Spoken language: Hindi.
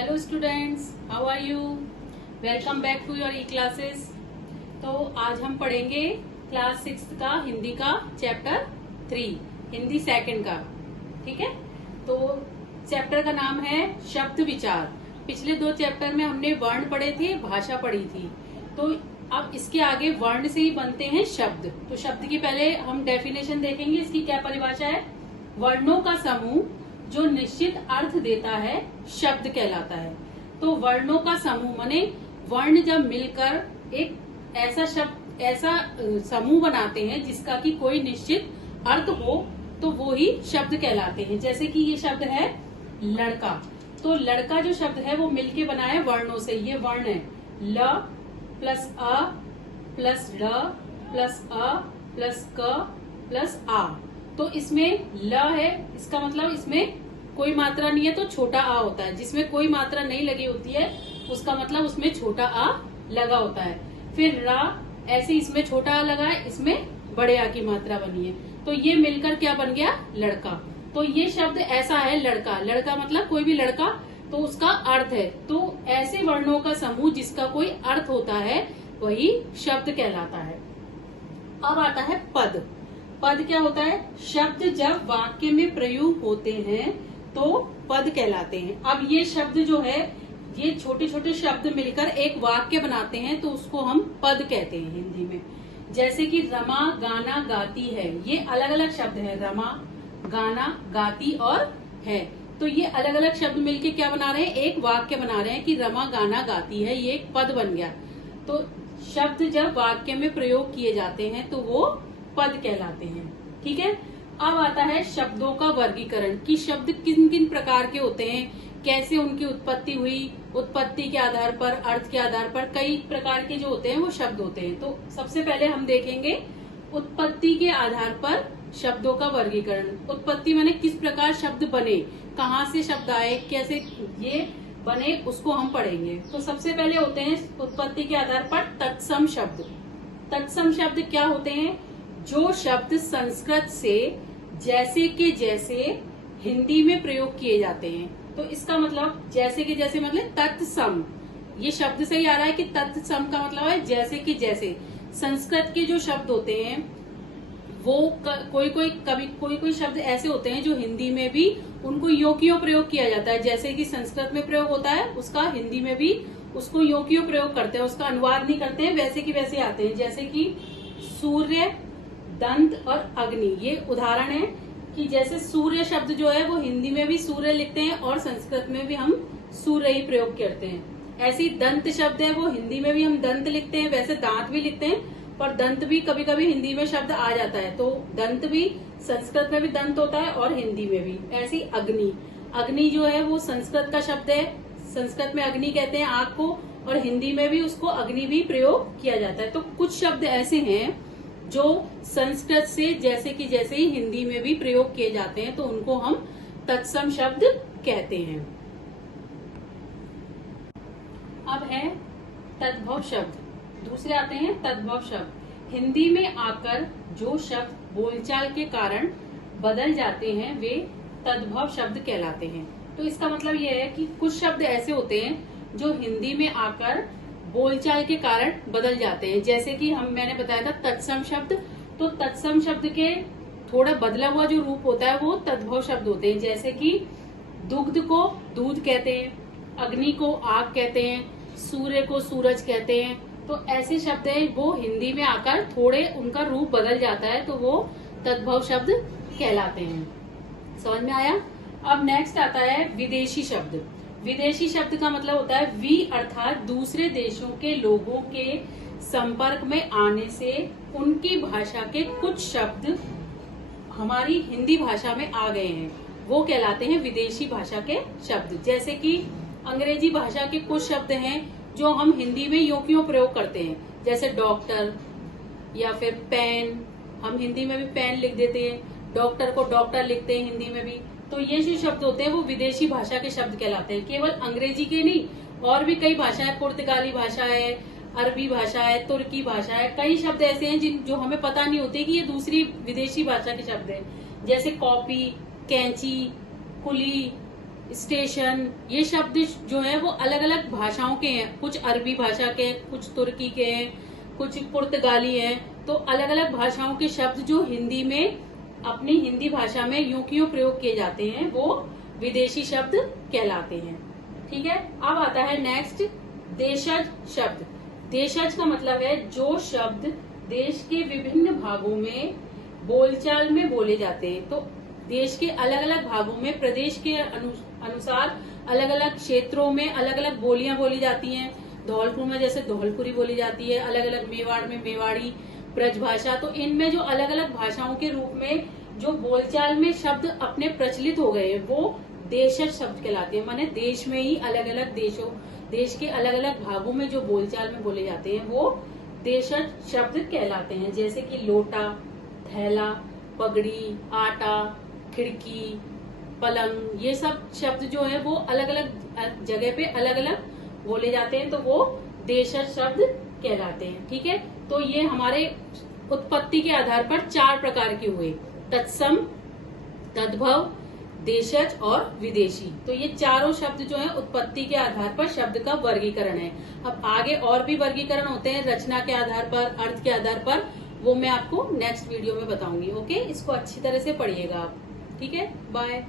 Hello students, how are you? Welcome back to your e classes. तो आज हम पढ़ेंगे क्लास 6 का हिंदी का चैप्टर 3, हिंदी सेकंड का। ठीक है, तो चैप्टर का नाम है शब्द विचार। पिछले 2 चैप्टर में हमने वर्ण पढ़े थे, भाषा पढ़ी थी। तो अब इसके आगे वर्ण से ही बनते हैं शब्द। तो शब्द की पहले हम डेफिनेशन देखेंगे, इसकी क्या परिभाषा है। वर्णों का समूह जो निश्चित अर्थ देता है शब्द कहलाता है। तो वर्णों का समूह माने वर्ण जब मिलकर एक ऐसा समूह बनाते हैं जिसका कि कोई निश्चित अर्थ हो, तो वो ही शब्द कहलाते हैं। जैसे कि ये शब्द है लड़का, तो लड़का जो शब्द है वो मिलके बना है वर्णों से। ये वर्ण है ल प्लस अ प्लस ड प्लस अ प्लस क प्लस आ। तो इसमें ल है, इसका मतलब इसमें कोई मात्रा नहीं है तो छोटा आ होता है। जिसमें कोई मात्रा नहीं लगी होती है उसका मतलब उसमें छोटा आ लगा होता है। फिर रा, ऐसे इसमें छोटा आ लगा है, इसमें बड़े आ की मात्रा बनी है। तो ये मिलकर क्या बन गया? लड़का। तो ये शब्द ऐसा है लड़का। लड़का मतलब कोई भी लड़का, तो उसका अर्थ है। तो ऐसे वर्णों का समूह जिसका कोई अर्थ होता है वही शब्द कहलाता है। अब आता है पद। पद क्या होता है? शब्द जब वाक्य में प्रयुक्त होते हैं तो पद कहलाते हैं। अब ये शब्द जो है, ये छोटे छोटे शब्द मिलकर एक वाक्य बनाते हैं, तो उसको हम पद कहते हैं हिंदी में। जैसे कि रमा गाना गाती है, ये अलग अलग शब्द है। रमा, गाना, गाती और है, तो ये अलग अलग शब्द मिलके क्या बना रहे हैं? एक वाक्य बना रहे हैं कि रमा गाना गाती है, ये एक पद बन गया। तो शब्द जब वाक्य में प्रयोग किए जाते हैं तो वो पद कहलाते हैं। ठीक है, अब आता है शब्दों का वर्गीकरण कि शब्द किन किन प्रकार के होते हैं, कैसे उनकी उत्पत्ति हुई, उत्पत्ति के आधार पर, अर्थ के आधार पर कई प्रकार के जो होते हैं वो शब्द होते हैं। तो सबसे पहले हम देखेंगे उत्पत्ति के आधार पर शब्दों का वर्गीकरण। उत्पत्ति माने किस प्रकार शब्द बने, कहाँ से शब्द आए, कैसे ये बने, उसको हम पढ़ेंगे। तो सबसे पहले होते हैं उत्पत्ति के आधार पर तत्सम शब्द। तत्सम शब्द क्या होते हैं? जो शब्द संस्कृत से जैसे के जैसे हिंदी में प्रयोग किए जाते हैं। तो इसका मतलब जैसे के जैसे मतलब तत्सम। ये शब्द से ही आ रहा है कि तत्सम का मतलब है जैसे कि जैसे। संस्कृत के जो शब्द होते हैं वो कोई शब्द ऐसे होते हैं जो हिंदी में भी उनको यो की यो प्रयोग किया जाता है। जैसे कि संस्कृत में प्रयोग होता है उसका हिंदी में भी उसको यो की यो प्रयोग करते हैं, उसका अनुवाद नहीं करते हैं, वैसे की वैसे आते हैं। जैसे कि सूर्य, दंत और अग्नि, ये उदाहरण है कि जैसे सूर्य शब्द जो है वो हिंदी में भी सूर्य लिखते हैं और संस्कृत में भी हम सूर्य ही प्रयोग करते हैं। ऐसी दंत शब्द है वो हिंदी में भी हम दंत लिखते हैं, वैसे दांत भी लिखते हैं, पर दंत भी कभी कभी हिंदी में शब्द आ जाता है। तो दंत भी संस्कृत में भी दंत होता है और हिंदी में भी। ऐसी अग्नि, अग्नि जो है वो संस्कृत का शब्द है, संस्कृत में अग्नि कहते हैं आग को, और हिंदी में भी उसको अग्नि भी प्रयोग किया जाता है। तो कुछ शब्द ऐसे हैं जो संस्कृत से जैसे कि जैसे ही हिंदी में भी प्रयोग किए जाते हैं, तो उनको हम तत्सम शब्द कहते हैं। अब है तद्भव शब्द। दूसरे आते हैं तद्भव शब्द। हिंदी में आकर जो शब्द बोलचाल के कारण बदल जाते हैं वे तद्भव शब्द कहलाते हैं। तो इसका मतलब ये है कि कुछ शब्द ऐसे होते हैं जो हिंदी में आकर बोलचाल के कारण बदल जाते हैं। जैसे कि मैंने बताया था तत्सम शब्द, तो तत्सम शब्द के थोड़ा बदला हुआ जो रूप होता है वो तद्भव शब्द होते हैं। जैसे कि दुग्ध को दूध कहते हैं, अग्नि को आग कहते हैं, सूर्य को सूरज कहते हैं। तो ऐसे शब्द है वो हिंदी में आकर थोड़े उनका रूप बदल जाता है, तो वो तद्भव शब्द कहलाते हैं। समझ में आया? अब नेक्स्ट आता है विदेशी शब्द। विदेशी शब्द का मतलब होता है वी, अर्थात दूसरे देशों के लोगों के संपर्क में आने से उनकी भाषा के कुछ शब्द हमारी हिंदी भाषा में आ गए हैं, वो कहलाते हैं विदेशी भाषा के शब्द। जैसे कि अंग्रेजी भाषा के कुछ शब्द हैं जो हम हिंदी में यो की यो प्रयोग करते हैं, जैसे डॉक्टर या फिर पेन, हम हिंदी में भी पेन लिख देते हैं, डॉक्टर को डॉक्टर लिखते हैं हिंदी में भी। तो ये जो शब्द होते हैं वो विदेशी भाषा के शब्द कहलाते हैं। केवल अंग्रेजी के नहीं, और भी कई भाषा है, पुर्तगाली भाषा है, अरबी भाषा है, तुर्की भाषा है, कई शब्द ऐसे हैं जो हमें पता नहीं होते कि ये दूसरी विदेशी भाषा के शब्द है। जैसे कॉपी, कैंची, कुली, स्टेशन, ये शब्द जो है वो अलग अलग भाषाओं के हैं। कुछ अरबी भाषा के हैं, कुछ तुर्की के हैं, कुछ पुर्तगाली हैं। तो अलग अलग भाषाओं के शब्द जो हिंदी में, अपनी हिंदी भाषा में यूं क्यों प्रयोग किए जाते हैं, वो विदेशी शब्द कहलाते हैं। ठीक है, अब आता है नेक्स्ट देशज शब्द। देशज का मतलब है जो शब्द देश के विभिन्न भागों में बोलचाल में बोले जाते हैं। तो देश के अलग अलग भागों में, प्रदेश के अनुसार अलग अलग क्षेत्रों में अलग अलग बोलियां बोली जाती हैं। धौलपुर में जैसे धौलपुरी बोली जाती है, अलग अलग मेवाड़ में मेवाड़ी, ब्रजभाषा। तो इनमें जो अलग अलग भाषाओं के रूप में जो बोलचाल में शब्द अपने प्रचलित हो गए वो देशज शब्द कहलाते हैं। माने देश में ही अलग अलग देश के अलग अलग भागों में जो बोलचाल में बोले जाते हैं वो देशज शब्द कहलाते हैं। जैसे कि लोटा, थैला, पगड़ी, आटा, खिड़की, पलंग, ये सब शब्द जो है वो अलग अलग जगह पे अलग अलग बोले जाते हैं, तो वो देशज शब्द कहलाते हैं। ठीक है, तो ये हमारे उत्पत्ति के आधार पर 4 प्रकार के हुए, तत्सम, तद्भव, देशज और विदेशी। तो ये चारों शब्द जो है उत्पत्ति के आधार पर शब्द का वर्गीकरण है। अब आगे और भी वर्गीकरण होते हैं रचना के आधार पर, अर्थ के आधार पर, वो मैं आपको नेक्स्ट वीडियो में बताऊंगी। ओके, इसको अच्छी तरह से पढ़िएगा आप। ठीक है, बाय।